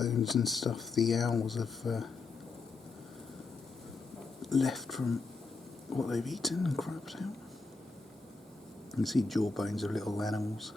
bones and stuff the owls have left from what they've eaten and crapped out. You can see jaw bones of little animals.